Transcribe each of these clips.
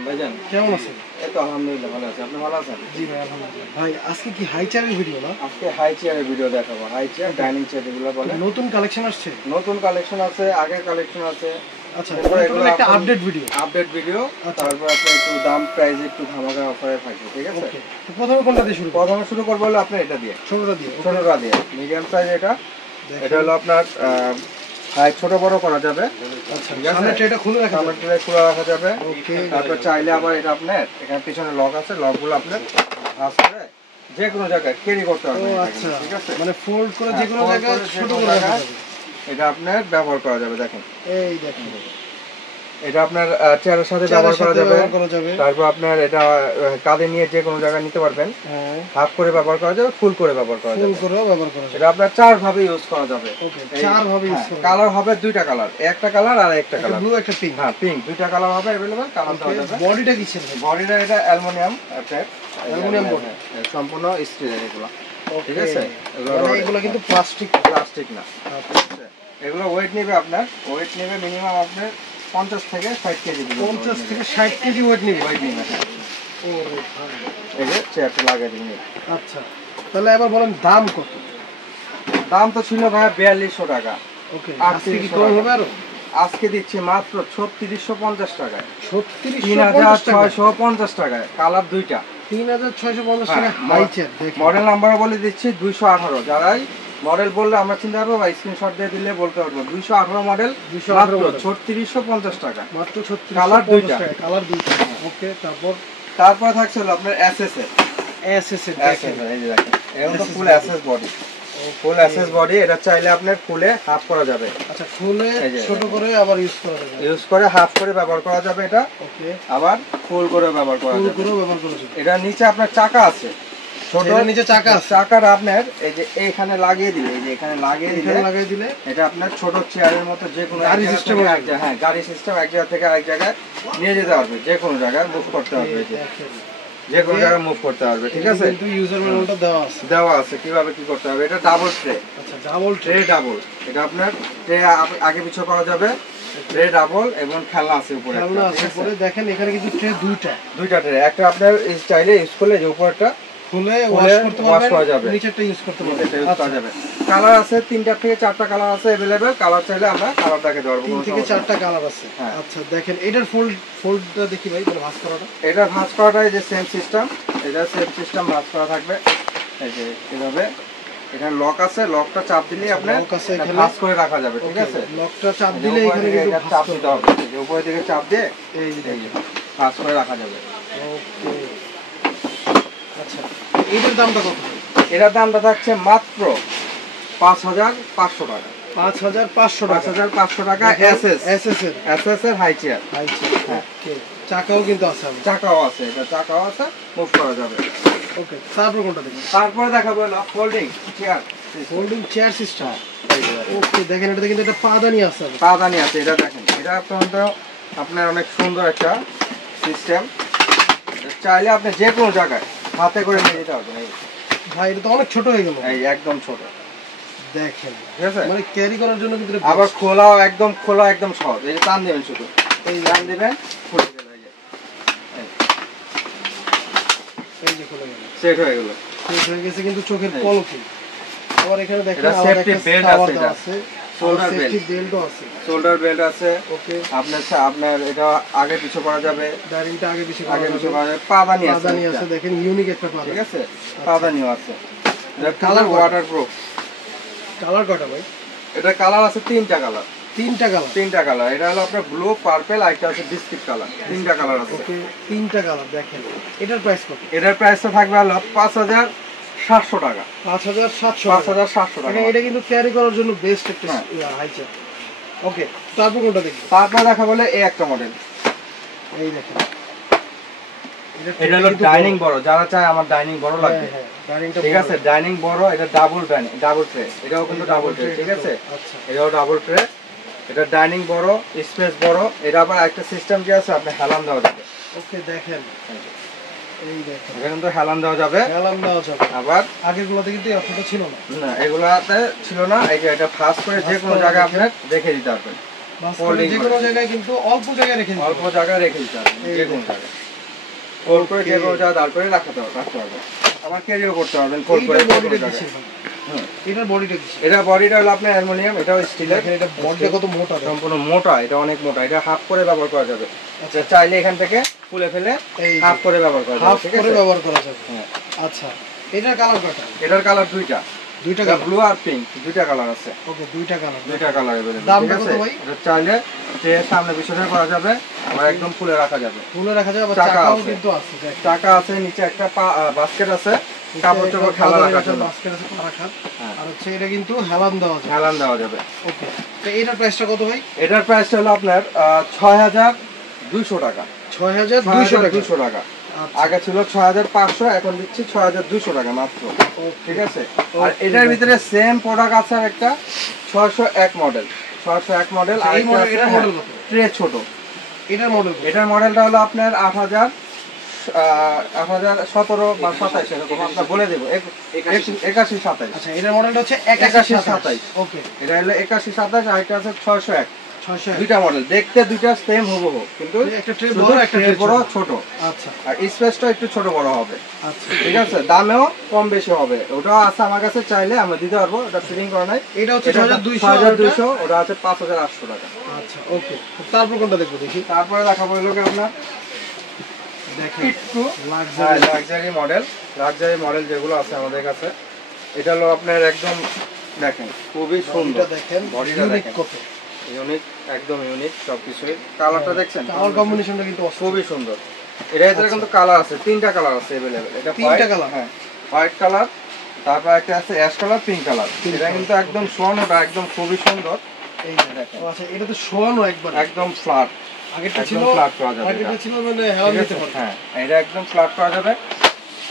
আলাইকুম ভাইজান, কেমন আছেন? এই তো আলহামদুলিল্লাহ ভালো আছি। আপনি ভালো আছেন? জি ভাই আলহামদুলিল্লাহ। ভাই আজকে কি হাই চেয়ারের ভিডিও না? আজকে হাই চেয়ারের ভিডিও দেখাবো। হাই চেয়ার, ডাইনিং চেয়ার যেগুলো বলে। নতুন কালেকশন আসছে? নতুন কালেকশন আছে, আগের কালেকশন আছে। আচ্ছা, এগুলো একটা আপডেট ভিডিও। Update video. তারপর আপনি একটু দাম প্রাইস একটু ধামাকা অফারে থাকবে, ঠিক আছে? ওকে। তো প্রথমে কোনটা দিয়ে শুরু করব? প্রথমে শুরু করব হলো আপনি এটা দিয়ে। ছোটটা দিয়ে। ছোটটা দিয়ে। মিডিয়াম সাইজ এটা। এটা হলো আপনার হাই ছোট বড় করা যাবে। আচ্ছা, সামনে ট্রেটা খুলে রাখা যাবে। সামনে ট্রে খুলে রাখা যাবে। ওকে। তারপর চাইলে আবার এটা আপনার এখানে পিছনে লক আছে, লকগুলো আপনার ভাঁজ করে যে কোনো জায়গায় ক্যারি করতে পারবেন। আচ্ছা, ঠিক আছে? মানে ফোল্ড করে যে কোনো জায়গায় ছোট করে রাখা যাবে। এটা আপনার ব্যবহার করা যাবে। দেখেন, এই দেখেন, এটা আপনার চেয়ারের সাথে ব্যবহার করা যাবে। তারপর আপনার এটা কাঁধে নিয়ে যে কোনো জায়গায় নিতে পারবেন। হাফ করে ব্যবহার করা যাবে, ফুল করে ব্যবহার করা যাবে। এটা আপনার চার ভাবে ইউজ করা যাবে। ওকে, চার ভাবে ইউজ করা যাবে। কালার হবে দুইটা কালার, একটা কালার আর একটা কালার, ব্লু একটা পিঙ্ক। হ্যাঁ পিঙ্ক, দুইটা কালার হবে अवेलेबल। কালার দেওয়া যাবে। বডিটা কিসের? বডিটা এটা অ্যালুমিনিয়াম প্লেট, অ্যালুমিনিয়াম বডি, সম্পূর্ণ স্টিলের এগুলো। ঠিক আছে? এগুলো কিন্তু প্লাস্টিক না। এগুলো ওয়েট নেবে আপনার, ওয়েট নেবে মিনিমাম আপনার 50 থেকে 60 কেজি। 50 থেকে 60 কেজি ওয়েট নেবে। ওরে ভাই, এই যে চেয়ারটা লাগিয়ে দিন। আচ্ছা, তাহলে এবার বলেন দাম কত? দাম তো ছিল ভাই 4200 টাকা। ওকে, আজকে কি কম হবে আরো? আজকে দিচ্ছি মাত্র 3650 টাকায়। 3650 টাকায়, কালার দুইটা। 3650 টাকা হাই চেয়ার। মডেল নাম্বার বলে দিচ্ছি 218। যারাই মডেল বললে আমরা চিন্তা করবো বা স্ক্রিনশট দিয়ে দিলে বলতে পারবো। 218 মডেল, 3650 টাকা মাত্র। 3650 কালার দুইটা। কালার দুইটা। ওকে, তারপর থাকছে হলো আপনার এসএস এর দেখেন, এই যে দেখেন, এটা তো ফুল এসএস বডি। ফুল এসএস বডি, এটা চাইলে আপনার ফুলে হাফ করা যাবে। আচ্ছা, ফুলে ছোট করে আবার ইউজ করা যাবে। ইউজ করে হাফ করে ব্যবহার করা যাবে এটা। ওকে, আবার ফুল করে ব্যবহার করা যাবে। এটা নিচে আপনার চাকা আছে, ছোট নিচে চাকা আছে। চাকাটা আপনার এই যে এইখানে লাগিয়ে দিলে, এই যে এখানে লাগিয়ে দিলে এটা আপনার ছোট চেয়ারের মতো যে কোনো গাড়ি সিস্টেম, হ্যাঁ গাড়ি সিস্টেম, এক জায়গা থেকে আরেক জায়গায় নিয়ে যেতে পারবে, যে কোনো জায়গায় মুভ করতে পারবে, যে কোনো জায়গায় মুভ করতে পারবে। ঠিক আছে? কিন্তু ইউজার ম্যানুয়ালটা দেওয়া আছে কিভাবে কি করতে হবে। এটা ডাবল ট্রে। আচ্ছা, ডাবল ডাবল। এটা আপনার ট্রে আগে পিছু করা যাবে। ট্রে ডাবল এবং খেলনা আছে উপরে। খেলনা আছে উপরে। দেখেন এখানে কিন্তু ট্রে দুইটা ট্রে। একটা আপনার স্টাইলে ইউজ করলে যে উপরটা খুলে ওয়াশ করা যাবে, নিচেরটা ইউজ করতে পারবে। কালার আছে 3টা থেকে 4টা কালার আছে अवेलेबल। কালার চাইলে আমরা কালার দেখে দেব। 3 থেকে 4টা কালার আছে। আচ্ছা, দেখেন এটার ফোল্ডটা দেখি ভাই, মানে ভাঁজ করাটা। এটা ভাঁজ করাটা এই যে সেম সিস্টেম, এটা সেম সিস্টেম ভাঁজ করা থাকবে। এই যে এভাবে এখানে লক আছে, লকটা চাপ দিলে আপনি ভাঁজ করে রাখা যাবে। ঠিক আছে? লকটা চাপ দিলে এখানে কিন্তু চাপ দিতে হবে। এই যে উপরের দিকে চাপ দিয়ে এই যে ভাঁজ করে রাখা যাবে। ওকে, আচ্ছা, এটার দামটা কত? এটার দামটা থাকছে মাত্র 5500 টাকা। 5500 টাকা এসএস এর হাই চেয়ার। ওকে, চাকাও কিন্তু আছে। চাকাও আছে, এটা চাকাও আছে, মুভ করা যাবে। ওকে, তারপর কোনটা দেখব? তারপরে দেখাবো না ফোল্ডিং চেয়ার সিস্টেম। ওকে, দেখেন এটাতে কিন্তু একটা পাদানি আছে। এটা দেখেন, এটা আপনার অনেক সুন্দর একটা সিস্টেম। চাইলে আপনি যে কোনো জায়গায় হাতে করে নিয়ে যেতে পারবেন। ভাই এটা তো অনেক ছোট হয়ে গেল। এই একদম ছোট। দেখেন, ঠিক আছে? মানে ক্যারি করার জন্য কিন্তু আবার খোলা একদম সহজ। এই যে টান দিবেন, শুধু এই টান দিবেন, খুলে গেল। এই যে খুলে গেল, সেট হয়ে গেল। সেট হয়ে গেছে কিন্তু চোখের পলকে। আবার এখানে দেখেন এটা সেফটি বেল্ট আছে, শোল্ডার বেল্টও আছে। শোল্ডার বেল্ট আছে। ওকে, আপনার এটা আগে পিছু করা যাবে। ডাইনিংটা আগে পিছু করা যাবে। পাদানি আছে, দেখেন ইউনিক একটা পাদানি। ঠিক আছে? পাদানিও আছে। এটা কালার ওয়াটারপ্রুফ। কালার কয়টা ভাই? এটা কালার আছে 3টা কালার। 3টা কালার। এটা হলো আপনার ব্লু, পার্পল, আর একটা আছে বিস্কিট কালার। 3টা কালার আছে। ওকে, 3টা কালার। দেখেন এটার প্রাইস কত? এটার প্রাইসটা থাকবে হলো 5700 টাকা। 5700 টাকা। এটা কিন্তু ক্যারি করার জন্য বেস্ট একটা হাই চেয়ার। ওকে, তারপর কোনটা দেখব? তারপর দেখা বলে এই একটা মডেল। এই দেখেন, এটা হলো ডাইনিং বড়। যারা চায় আমার ডাইনিং বড় লাগবে, ঠিক আছে? ডাইনিং বড়, এটা ডাবল ট্রে। এটাও কিন্তু ডাবল ট্রে। ঠিক আছে? আচ্ছা, এটাও ডাবল ট্রে। এটা ডাইনিং বড়, স্পেস বড়। এটা আবার একটা সিস্টেম কি আছে, আপনি হেলান দেওয়া যাবে। ওকে, দেখেন এই দেখেন, এখানে তো হেলান দেওয়া যাবে। আবার আগেরগুলোতে কিন্তু এই অপশনটা ছিল না। এগুলাতে ছিল না। এই যে এটা ফাস্ট করে যে কোনো জায়গায় আপনি রেখে দিতে পারবেন। যে কোনো জায়গায় কিন্তু অল্প জায়গায় রেখে দিতে অল্প জায়গায় রেখে দিতে হবে, যে কোনো জায়গায় ফোল্ড করে যে কোনো জায়গায় দাঁড় করে রাখতে হবে। আবার ক্যারিও করতে পারবেন ফোল্ড করে। এটার বডিটা কি? এটা বডিটা হলো আপনার অ্যালুমিনিয়াম, এটাও স্টিলের। এটা বডিটা কত মোটা, সম্পূর্ণ মোটা, এটা অনেক মোটা। এটা হাফ করে ব্যবহার করা যাবে, আচ্ছা চাইলে এখান থেকে খুলে ফেলে হাফ করে ব্যবহার করা যাবে, ঠিক আছে? হাফ করে ব্যবহার করা যাবে, হ্যাঁ। আচ্ছা, এটার কালার কয়টা? এটার কালার দুইটা কালার, ব্লু আর পিঙ্ক, দুইটা কালার আছে। ওকে, দুইটা কালার अवेलेबल। দামটা কত ভাই? এটা চাইলে যে সামনে পিছনে করা যাবে, আবার একদম খুলে রাখা যাবে, আবার চাকাও কিন্তু আছে। চাকা আছে, নিচে একটা বাস্কেট আছে, কাপড় চোপড় খেলা রাখার জন্য বাস্কেট আছে রাখার। আর হচ্ছে এটা কিন্তু হেলান দেওয়া যাবে। ওকে, তো এটার প্রাইসটা কত ভাই? এটার প্রাইসটা হলো আপনার 6200 টাকা। 6200 টাকা। আগে ছিল 6500, এখন দিচ্ছি 6200 টাকা মাত্র, ঠিক আছে? আর এটার ভিতরে সেম প্রোডাক্ট আছে আর একটা 601 মডেল, 601 মডেল। আর এই মডেল কত? ট্রে ছোট। এটার মডেলটা হলো আপনার 8017 বা 27 এরকম, আপনারা বলে দেব 81 27। আচ্ছা, এটার মডেলটা হচ্ছে 81 27। ওকে, এটা হলো 81 27, আর এটা আছে 601। দুইটা মডেল দেখতে দুইটা সেম হুবহু, কিন্তু একটা ট্রে বড়, একটা ট্রে বড় ছোট। আচ্ছা, আর স্পেসটা একটু ছোট বড় হবে। আচ্ছা, ঠিক আছে, দামেও কম বেশি হবে। ওটাও আছে আমার কাছে, চাইলে আমরা দিতে পারবো। এটা ফিটিং করা নাই। এটা হচ্ছে 6200, ওটা আছে 5800 টাকা। আচ্ছা, ওকে। তারপর কোনটা দেখবো দেখি? তারপরে দেখাবো হলো কি আপনার দেখেন একটু লাক্সারি মডেল যেগুলো আছে আমাদের কাছে। এটা হলো আপনার একদম দেখেন খুবই সুন্দর, দেখেন বডিটা দেখেন কত ইউনিক, একদম ইউনিক সবকিছুই। কালারটা দেখছেন, কালার কম্বিনেশনটা কিন্তু খুবই সুন্দর। এর ভিতরে কিন্তু কালার আছে, তিনটা কালার আছে अवेलेबल। এটা তিনটা কালার, হ্যাঁ, হোয়াইট কালার, তারপর একটা আছে অ্যাশ কালার, পিঙ্ক কালার। এটা কিন্তু একদম সোয়ানোটা একদম খুবই সুন্দর। এই যে দেখেন, আচ্ছা, এটা তো সোয়ানো একদম ফ্ল্যাট। আগেরটা ছিল ফ্ল্যাট করা যাবে, আগেরটা ছিল মানে হেলান দিতে পারবে, হ্যাঁ, এটা একদম ফ্ল্যাট করা যাবে।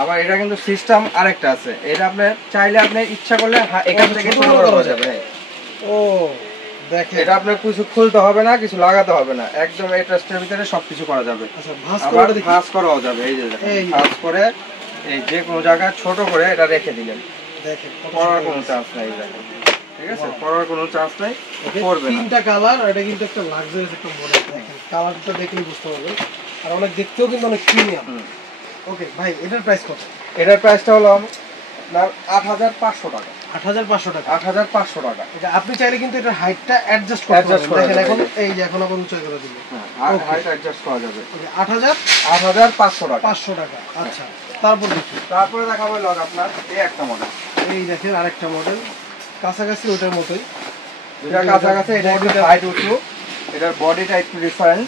আবার এটা কিন্তু সিস্টেম আরেকটা আছে, এটা আপনি চাইলে আপনি ইচ্ছা করলে এখান থেকে ছোট করা যাবে। ও দেখেন, এটা আপনার কিছু খুলতে হবে না, কিছু লাগাতে হবে না, একদম এই ট্রাস্টের ভিতরে সবকিছু করা যাবে। আচ্ছা, ভাঁজ করাও যাবে। এই যে ভাঁজ করে এই যে কোনো জায়গায় ছোট করে এটা রেখে দিলেন, দেখেন পড়ার কোনো চান্স নাই। দেখেন, ঠিক আছে, পড়ার কোনো চান্স নাই, পড়বে না। তিনটা কালার, আর এটা কিন্তু একটা লাক্সারিয়াস একটা মডেল। দেখেন, কালারটা দেখলেই বুঝতে পারবেন। আর অনেক দেখতেও কিন্তু অনেক প্রিমিয়াম। ওকে ভাই, এটার প্রাইস কত? এটার প্রাইসটা হলো আপনার 8500 টাকা। 8500 টাকা। 8500 টাকা। এটা আপনি চাইলে কিন্তু এটার হাইটটা অ্যাডজাস্ট করতে পারবেন। দেখেন, এখন এই যে এখন আবার উঁচা করে দিবেন, হ্যাঁ, হাইট অ্যাডজাস্ট করা যাবে। ওকে, 8500 টাকা। 500 টাকা। আচ্ছা, তারপরে দেখাবো লগ আপনার এই একটা মডেল। এই দেখেন আরেকটা মডেল, কাছাকাছি ওটার মতোই, দুটো কাছাকাছি। এটা একটু হাইট উঁচু, এটার বডিটা একটু ডিফারেন্স,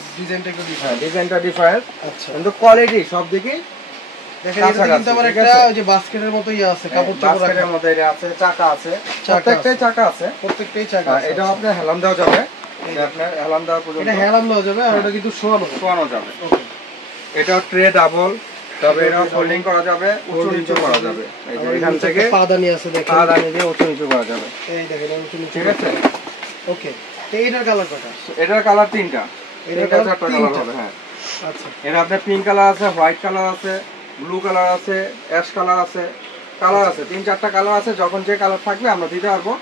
ডিজাইনটা ডিফারেন্স। আচ্ছা, কিন্তু কোয়ালিটি সব দিকেই দেখেন। এটা কিন্তু আবার একটা ওই যে বাস্কেটের মতোই আছে, কাপড় চোপড় বাস্কেটের মধ্যে এটা আছে, চাকা আছে, প্রত্যেকটাই চাকা আছে। এটা আপনার হেলান দেওয়া যাবে, এটা আপনার হেলান দেওয়া পর্যন্ত এটা হেলান দেওয়া যাবে। আর এটা কিন্তু শোয়ানো যাবে। ওকে, এটা ট্রে ডাবল, তবে এটা ফোল্ডিং করা যাবে, উঁচু নিচু করা যাবে। এই যে এখান থেকে পাদানি আছে, দেখেন পাদানি দিয়ে উঁচু নিচু করা যাবে। এই দেখেন উঁচু নিচু, ঠিক আছে। ওকে, তো এটার কালার কয়টা? এটার কালার তিনটা, চারটা কালার হবে। হ্যাঁ, আচ্ছা, এটা আপনার পিঙ্ক কালার আছে, হোয়াইট কালার আছে, ব্লু কালার আছে, অ্যাশ কালার আছে, তিন চারটা কালার আছে। যখন যে কালার থাকবে আমরা দিতে পারবো,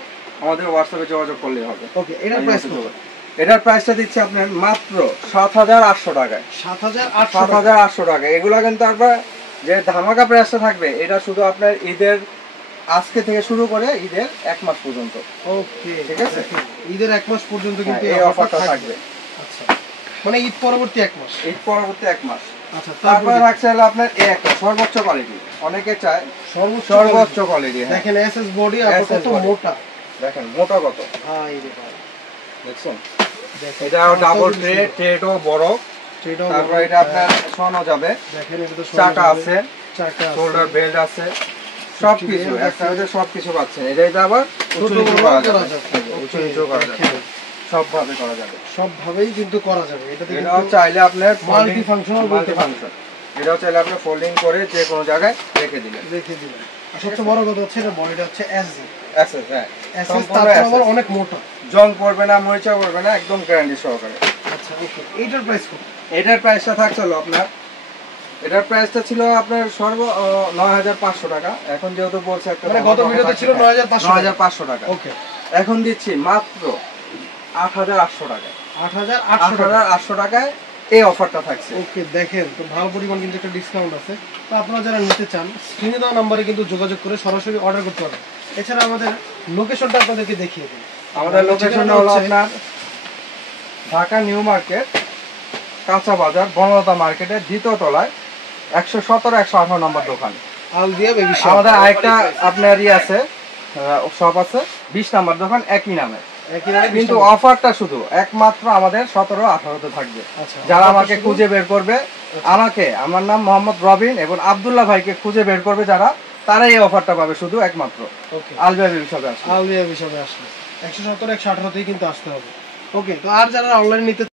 আমাদের হোয়াটসঅ্যাপে যোগাযোগ করলেই হবে। ওকে, এটার প্রাইস কত? এটার প্রাইসটা দিচ্ছি আপনার মাত্র 7800 টাকায়। 7800 টাকা। এগুলো কিন্তু আবার যে ধামাকা প্রাইসটা থাকবে, এটা শুধু আপনার ঈদের আজকে থেকে শুরু করে ঈদের 1 মাস পর্যন্ত। ওকে, ঠিক আছে, ঈদের 1 মাস পর্যন্ত কিন্তু এই অফারটা থাকবে। আচ্ছা, মানে ঈদ পরবর্তী 1 মাস। এক মাস। আচ্ছা, তারপরে রাখছে হলো আপনার এই একটা সর্বোচ্চ কোয়ালিটি। অনেকে চায় সর্বোচ্চ কোয়ালিটি। দেখেন এসএস বডি আর কত মোটা, দেখেন মোটা কত, ভাই রে ভাই, দেখছেন? এটা ডাবল ট্রেটাও বড়, তারপর এটা আপনার শোনো যাবে। দেখেন, এটা তো চাকা আছে, শোল্ডার বেল্ট আছে, সবকিছু একসাথে সবকিছু পাচ্ছেন। এটা আবার উঁচু নিচু করা যাবে, উঁচু নিচু করা যাবে, সবভাবে করা যাবে, সবভাবেই কিন্তু করা যাবে। এটাও চাইলে আপনার মাল্টি ফাংশনাল, এটাও চাইলে আপনি ফোল্ডিং করে যে কোনো জায়গায় রেখে দিলেন। আর সবচেয়ে বড় কথা হচ্ছে এটা বডিটা হচ্ছে এসজি, হ্যাঁ, তারপর অনেক মোটা, জং পড়বে না, মরিচা পড়বে না, একদম গ্যারান্টি সহকারে। আচ্ছা, ওকে, এইটার প্রাইস কত? এটার প্রাইসটা থাকছে আপনার, এটার প্রাইসটা ছিল আপনার 9500 টাকা। এখন যেহেতু বলছে একটা, মানে গত ভিডিওতে ছিল 9500 টাকা। ওকে, এখন দিচ্ছি মাত্র 8800 টাকা। 8800 টাকায় এই অফারটা থাকছে। ওকে, দেখেন তো ভালো পরিমাণ কিন্তু একটা ডিসকাউন্ট আছে। তো আপনারা যারা নিতে চান স্ক্রিনে দেওয়া নম্বরে কিন্তু যোগাযোগ করে সরাসরি অর্ডার করতে পারেন। এছাড়া আমাদের লোকেশনটা আপনাদেরকে দেখিয়ে দিই। আমাদের লোকেশনটা হলো আপনার ঢাকা নিউ মার্কেট, কাঁচা বাজার, বনলতা মার্কেটের দ্বিতীয় তলায় 117 118 নম্বর দোকান আলদিয়া বেবি শপ। আমাদের আরেকটা আপনার আছে শপ আছে 20 নম্বর দোকান একই নামে, কিন্তু অফারটা শুধু একমাত্র আমাদের 17 18 থাকবে। যারা আমাকে খুঁজে বের করবে, আমাকে, আমার নাম মোহাম্মদ রবিন এবং আব্দুল্লাহ ভাইকে খুঁজে বের করবে যারা, তারাই এই অফারটা পাবে শুধু একমাত্র আলবিয়া বেবি শপে আসলে। 117 118 কিন্তু আসতে হবে। ওকে, তো আর যারা অনলাইন নিতে